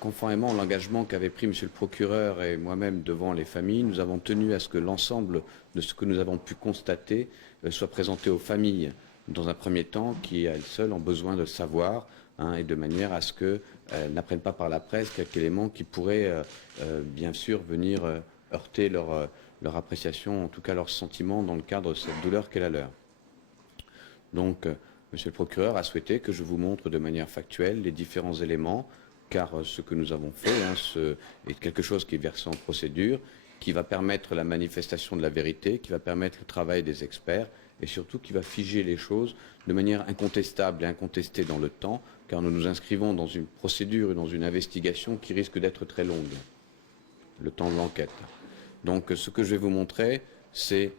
Conformément à l'engagement qu'avait pris Monsieur le procureur et moi-même devant les familles, nous avons tenu à ce que l'ensemble de ce que nous avons pu constater soit présenté aux familles dans un premier temps, qui elles seules ont besoin de le savoir, et de manière à ce qu'elles n'apprennent pas par la presse quelques éléments qui pourraient bien sûr venir heurter leur appréciation, en tout cas leur sentiment dans le cadre de cette douleur qu'est la leur. Donc, Monsieur le procureur a souhaité que je vous montre de manière factuelle les différents éléments, car ce que nous avons fait est quelque chose qui est versé en procédure, qui va permettre la manifestation de la vérité, qui va permettre le travail des experts et surtout qui va figer les choses de manière incontestable et incontestée dans le temps, car nous nous inscrivons dans une procédure et dans une investigation qui risque d'être très longue, le temps de l'enquête. Donc ce que je vais vous montrer, c'est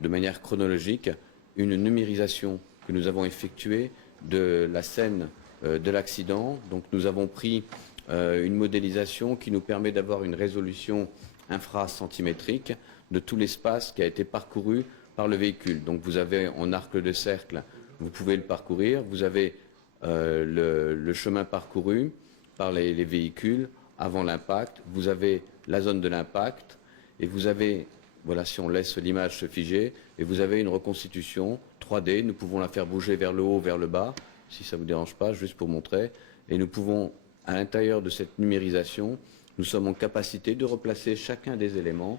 de manière chronologique une numérisation que nous avons effectuée de la scène de l'accident. Donc nous avons pris une modélisation qui nous permet d'avoir une résolution infracentimétrique de tout l'espace qui a été parcouru par le véhicule. Donc vous avez en arc de cercle, vous pouvez le parcourir, vous avez le chemin parcouru par les véhicules avant l'impact, vous avez la zone de l'impact et vous avez, voilà si on laisse l'image se figer, et vous avez une reconstitution 3D, nous pouvons la faire bouger vers le haut, vers le bas, si ça ne vous dérange pas, juste pour montrer, et nous pouvons, à l'intérieur de cette numérisation, nous sommes en capacité de replacer chacun des éléments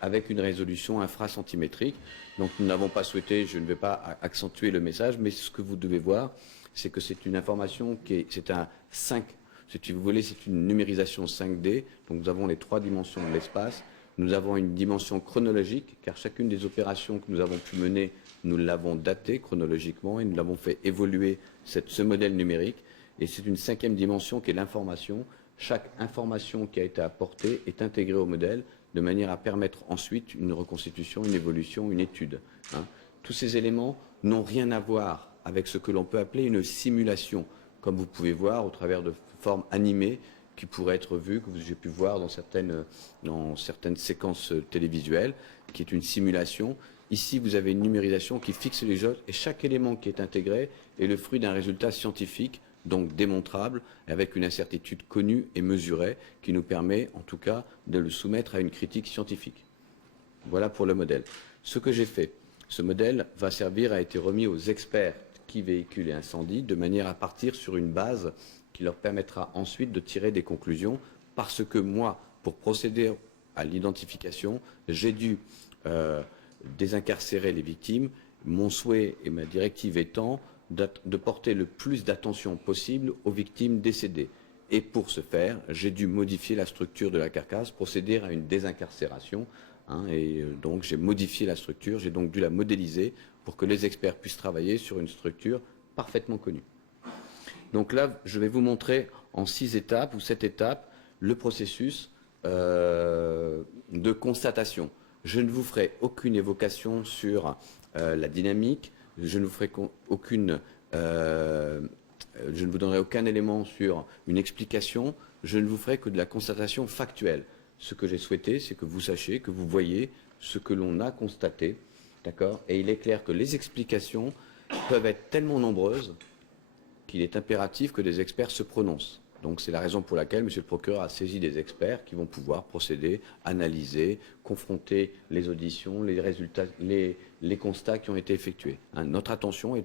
avec une résolution infracentimétrique. Donc nous n'avons pas souhaité, je ne vais pas accentuer le message, mais ce que vous devez voir, c'est que c'est une information c'est un 5, si vous voulez, c'est une numérisation 5D, donc nous avons les 3 dimensions de l'espace, nous avons une dimension chronologique, car chacune des opérations que nous avons pu mener, nous l'avons datée chronologiquement et nous l'avons fait évoluer ce modèle numérique. Et c'est une 5e dimension qui est l'information. Chaque information qui a été apportée est intégrée au modèle de manière à permettre ensuite une reconstitution, une évolution, une étude. Tous ces éléments n'ont rien à voir avec ce que l'on peut appeler une simulation, comme vous pouvez voir au travers de formes animées qui pourraient être vues, que j'ai pu voir dans certaines séquences télévisuelles, qui est une simulation. Ici, vous avez une numérisation qui fixe les choses et chaque élément qui est intégré est le fruit d'un résultat scientifique, donc démontrable, avec une incertitude connue et mesurée, qui nous permet, en tout cas, de le soumettre à une critique scientifique. Voilà pour le modèle. Ce que j'ai fait, ce modèle va servir, a été remis aux experts qui véhiculent et incendient, de manière à partir sur une base qui leur permettra ensuite de tirer des conclusions, parce que moi, pour procéder à l'identification, j'ai dû désincarcérer les victimes, mon souhait et ma directive étant de porter le plus d'attention possible aux victimes décédées. Et pour ce faire, j'ai dû modifier la structure de la carcasse, procéder à une désincarcération, donc j'ai modifié la structure, j'ai donc dû la modéliser pour que les experts puissent travailler sur une structure parfaitement connue. Donc là, je vais vous montrer en 6 étapes ou 7 étapes le processus de constatation. Je ne vous ferai aucune évocation sur la dynamique, je ne vous ferai je ne vous donnerai aucun élément sur une explication, je ne vous ferai que de la constatation factuelle. Ce que j'ai souhaité, c'est que vous sachiez, que vous voyez ce que l'on a constaté, d'accord? Et il est clair que les explications peuvent être tellement nombreuses qu'il est impératif que des experts se prononcent. Donc c'est la raison pour laquelle Monsieur le procureur a saisi des experts qui vont pouvoir procéder, analyser, confronter les auditions, les résultats, les constats qui ont été effectués. Notre attention est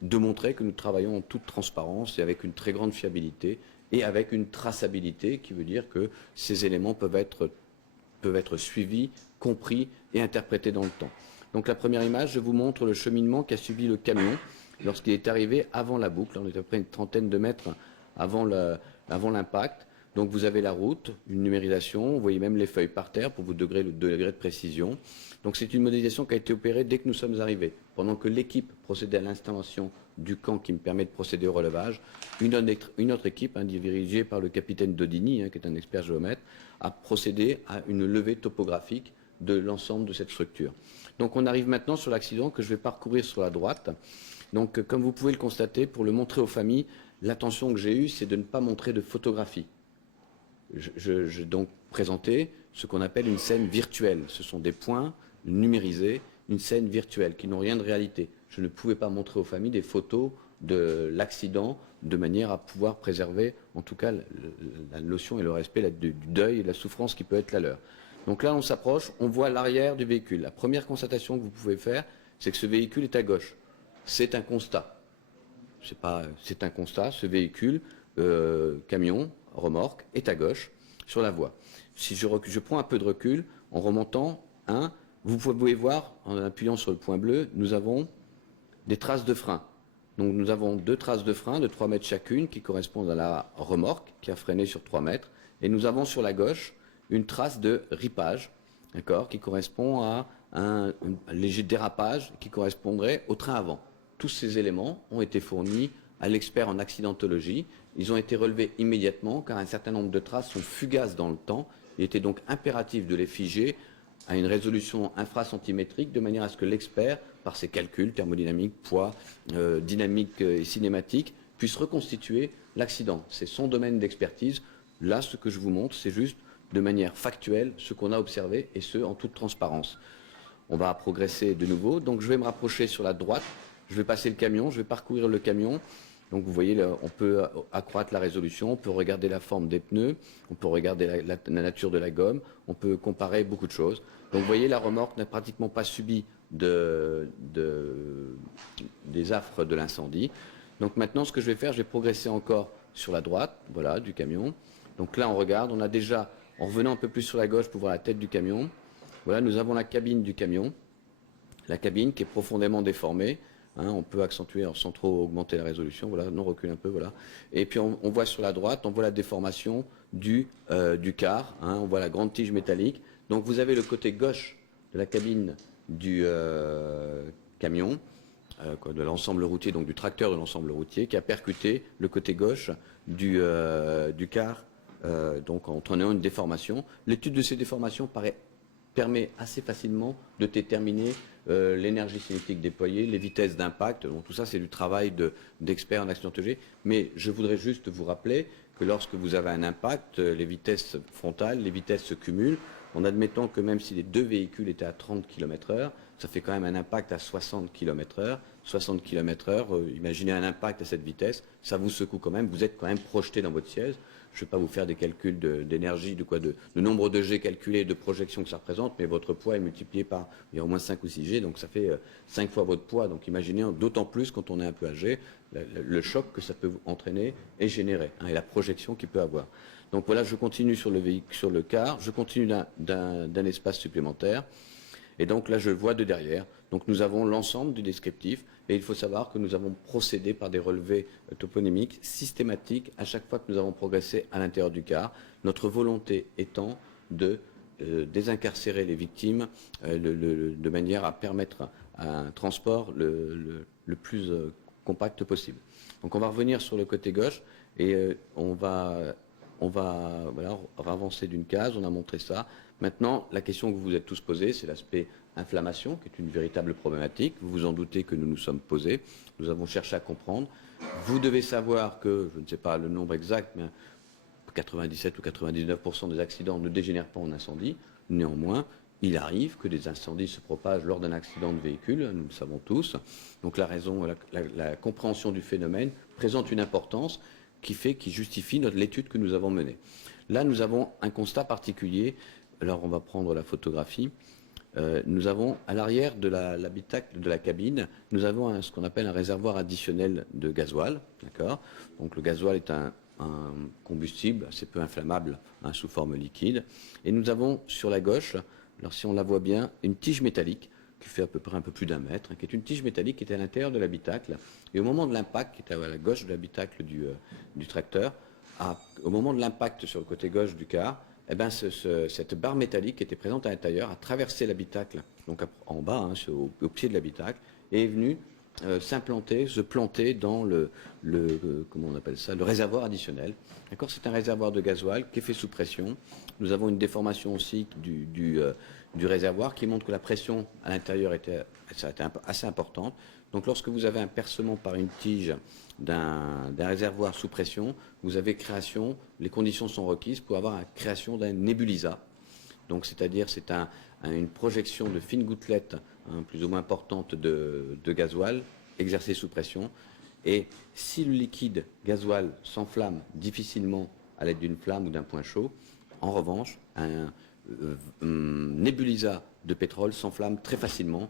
de montrer que nous travaillons en toute transparence et avec une très grande fiabilité et avec une traçabilité qui veut dire que ces éléments peuvent être suivis, compris et interprétés dans le temps. Donc la première image, je vous montre le cheminement qu'a subi le camion lorsqu'il est arrivé avant la boucle. On est à peu près une trentaine de mètres avant l'impact. Donc vous avez la route, une numérisation, vous voyez même les feuilles par terre pour vous donner le degré de précision. Donc c'est une modélisation qui a été opérée dès que nous sommes arrivés. Pendant que l'équipe procédait à l'installation du camp qui me permet de procéder au relevage, une autre équipe, dirigée par le capitaine Dodini, qui est un expert géomètre, a procédé à une levée topographique de l'ensemble de cette structure. Donc on arrive maintenant sur l'accident que je vais parcourir sur la droite. Donc comme vous pouvez le constater, pour le montrer aux familles, l'attention que j'ai eue, c'est de ne pas montrer de photographie. J'ai donc présenté ce qu'on appelle une scène virtuelle. Ce sont des points numérisés, une scène virtuelle qui n'ont rien de réalité. Je ne pouvais pas montrer aux familles des photos de l'accident de manière à pouvoir préserver en tout cas la notion et le respect du deuil et de la souffrance qui peut être la leur. Donc là on s'approche, on voit l'arrière du véhicule. La première constatation que vous pouvez faire, c'est que ce véhicule est à gauche. C'est un constat. C'est un constat, ce véhicule, camion, remorque, est à gauche sur la voie. Si je prends un peu de recul, en remontant, vous pouvez voir, en appuyant sur le point bleu, nous avons des traces de frein. Donc nous avons 2 traces de frein de 3 mètres chacune qui correspondent à la remorque qui a freiné sur 3 mètres. Et nous avons sur la gauche une trace de ripage, d'accord, qui correspond à un léger dérapage qui correspondrait au train avant. Tous ces éléments ont été fournis à l'expert en accidentologie. Ils ont été relevés immédiatement car un certain nombre de traces sont fugaces dans le temps. Il était donc impératif de les figer à une résolution infracentimétrique de manière à ce que l'expert, par ses calculs thermodynamiques, poids, dynamique et cinématique, puisse reconstituer l'accident. C'est son domaine d'expertise. Là, ce que je vous montre, c'est juste de manière factuelle ce qu'on a observé et ce en toute transparence. On va progresser de nouveau. Donc je vais me rapprocher sur la droite. Je vais passer le camion, je vais parcourir le camion. Donc vous voyez, là, on peut accroître la résolution, on peut regarder la forme des pneus, on peut regarder la nature de la gomme, on peut comparer beaucoup de choses. Donc vous voyez, la remorque n'a pratiquement pas subi des affres de l'incendie. Donc maintenant, ce que je vais faire, je vais progresser encore sur la droite, voilà, du camion. Donc là, on regarde, on a déjà, en revenant un peu plus sur la gauche pour voir la tête du camion, voilà, nous avons la cabine du camion, la cabine qui est profondément déformée. On peut accentuer sans trop augmenter la résolution, voilà, non, recule un peu, voilà. Et puis on voit sur la droite, on voit la déformation du car, on voit la grande tige métallique. Donc vous avez le côté gauche de la cabine du camion, de l'ensemble routier, donc du tracteur de l'ensemble routier, qui a percuté le côté gauche du car, donc entraînant une déformation. L'étude de ces déformations permet assez facilement de déterminer l'énergie cinétique déployée, les vitesses d'impact. Donc tout ça, c'est du travail d'experts en accidentologie. Mais je voudrais juste vous rappeler que lorsque vous avez un impact, les vitesses frontales, les vitesses se cumulent. En admettant que même si les 2 véhicules étaient à 30 km/h, ça fait quand même un impact à 60 km/h. 60 km/h, imaginez un impact à cette vitesse, ça vous secoue quand même, vous êtes quand même projeté dans votre siège. Je ne vais pas vous faire des calculs d'énergie, de nombre de G calculés, de projections que ça représente, mais votre poids est multiplié par, il y a au moins 5 ou 6 G, donc ça fait 5 fois votre poids. Donc imaginez, d'autant plus quand on est un peu âgé, le choc que ça peut entraîner et générer, et la projection qu'il peut avoir. Donc voilà, je continue sur le car, je continue d'un espace supplémentaire. Et donc là, je vois de derrière. Donc nous avons l'ensemble du descriptif. Et il faut savoir que nous avons procédé par des relevés toponymiques systématiques à chaque fois que nous avons progressé à l'intérieur du car. Notre volonté étant de désincarcérer les victimes de manière à permettre un transport le plus compact possible. Donc on va revenir sur le côté gauche et on va avancer d'une case, on a montré ça. Maintenant, la question que vous vous êtes tous posée, c'est l'aspect inflammation, qui est une véritable problématique. Vous vous en doutez que nous nous sommes posés. Nous avons cherché à comprendre. Vous devez savoir que, je ne sais pas le nombre exact, mais 97 ou 99% des accidents ne dégénèrent pas en incendie. Néanmoins, il arrive que des incendies se propagent lors d'un accident de véhicule, nous le savons tous. Donc la compréhension du phénomène présente une importance qui justifie l'étude que nous avons menée. Là, nous avons un constat particulier. Alors, on va prendre la photographie. Nous avons, à l'arrière de l'habitacle de la cabine, nous avons ce qu'on appelle un réservoir additionnel de gasoil. D'accord ? Donc, le gasoil est un combustible assez peu inflammable sous forme liquide. Et nous avons sur la gauche, alors si on la voit bien, une tige métallique qui fait à peu près un peu plus d'1 mètre, qui est une tige métallique qui était à l'intérieur de l'habitacle. Et au moment de l'impact, qui était à la gauche de l'habitacle du tracteur, au moment de l'impact sur le côté gauche du car, eh ben cette barre métallique qui était présente à l'intérieur a traversé l'habitacle, donc en bas, au pied de l'habitacle, et est venue se planter dans comment on appelle ça, le réservoir additionnel. D'accord, c'est un réservoir de gasoil qui est fait sous pression. Nous avons une déformation aussi du réservoir qui montre que la pression à l'intérieur était assez importante. Donc lorsque vous avez un percement par une tige d'un réservoir sous pression, vous avez les conditions sont requises pour avoir la création d'un nébulisa. Donc c'est-à-dire c'est une projection de fines gouttelettes plus ou moins importantes de gasoil exercées sous pression. Et si le liquide gasoil s'enflamme difficilement à l'aide d'une flamme ou d'un point chaud, en revanche, un nébulisat de pétrole s'enflamme très facilement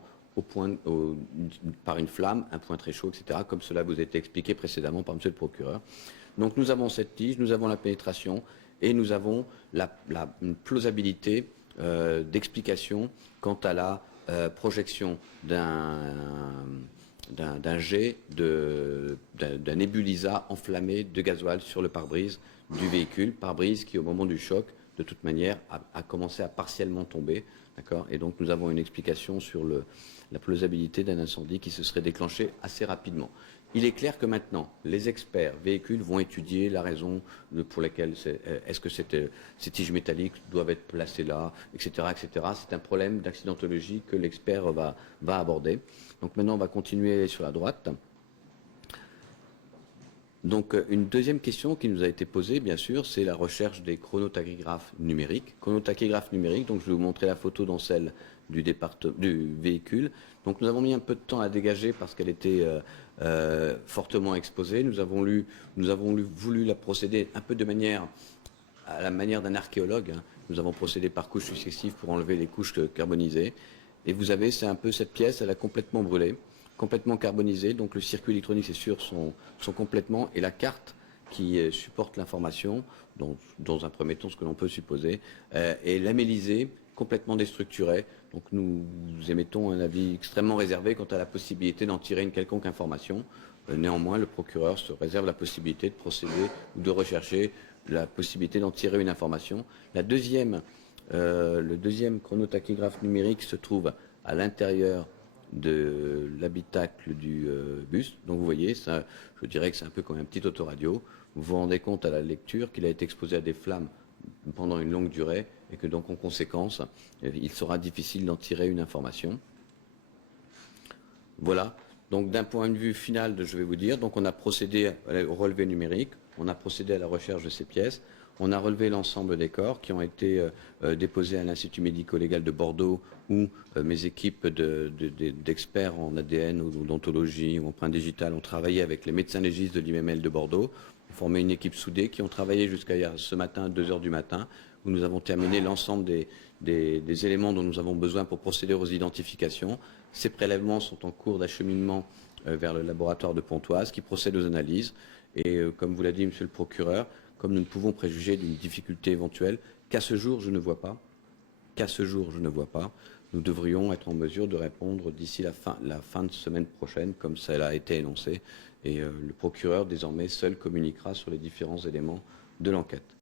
par une flamme, un point très chaud, etc., comme cela vous a été expliqué précédemment par monsieur le procureur. Donc nous avons cette tige, nous avons la pénétration et nous avons une plausibilité d'explication quant à la projection d'un jet, d'un nébulisat enflammé de gasoil sur le pare-brise du véhicule, pare-brise qui au moment du choc, de toute manière, a commencé à partiellement tomber. Et donc nous avons une explication sur la plausibilité d'un incendie qui se serait déclenché assez rapidement. Il est clair que maintenant, les experts véhicules vont étudier la raison pour laquelle est-ce que ces tiges métalliques doivent être placées là, etc., etc. C'est un problème d'accidentologie que l'expert va aborder. Donc maintenant, on va continuer sur la droite. Donc une deuxième question qui nous a été posée, bien sûr, c'est la recherche des chronotachygraphes numériques. Chronotachygraphes numériques, donc je vais vous montrer la photo dans celle du véhicule. Donc nous avons mis un peu de temps à dégager parce qu'elle était fortement exposée. Nous avons voulu la procéder un peu à la manière d'un archéologue. Nous avons procédé par couches successives pour enlever les couches carbonisées. Et vous avez, c'est un peu cette pièce, elle a complètement brûlé, complètement carbonisé, donc le circuit électronique, c'est sûr, sont complètement, et la carte qui supporte l'information, dans un premier temps, ce que l'on peut supposer, est lamellisée, complètement déstructurée. Donc nous émettons un avis extrêmement réservé quant à la possibilité d'en tirer une quelconque information. Néanmoins, le procureur se réserve la possibilité de procéder ou de rechercher la possibilité d'en tirer une information. Le deuxième chronotachygraphe numérique se trouve à l'intérieur de l'habitacle du bus. Donc vous voyez, ça, je dirais que c'est un peu comme un petit autoradio. Vous vous rendez compte à la lecture qu'il a été exposé à des flammes pendant une longue durée et que donc en conséquence, il sera difficile d'en tirer une information. Voilà. Donc d'un point de vue final, je vais vous dire, donc on a procédé au relevé numérique, on a procédé à la recherche de ces pièces, on a relevé l'ensemble des corps qui ont été déposés à l'Institut médico-légal de Bordeaux où mes équipes d'experts en ADN ou d'ontologie ou empreinte digitale ont travaillé avec les médecins légistes de l'IMML de Bordeaux, ont formé une équipe soudée qui ont travaillé jusqu'à ce matin, 2 heures du matin, où nous avons terminé l'ensemble des éléments dont nous avons besoin pour procéder aux identifications. Ces prélèvements sont en cours d'acheminement vers le laboratoire de Pontoise qui procède aux analyses. Et comme vous l'a dit monsieur le procureur, comme nous ne pouvons préjuger d'une difficulté éventuelle, qu'à ce jour je ne vois pas, nous devrions être en mesure de répondre d'ici la fin de semaine prochaine, comme cela a été énoncé. Et le procureur désormais seul communiquera sur les différents éléments de l'enquête.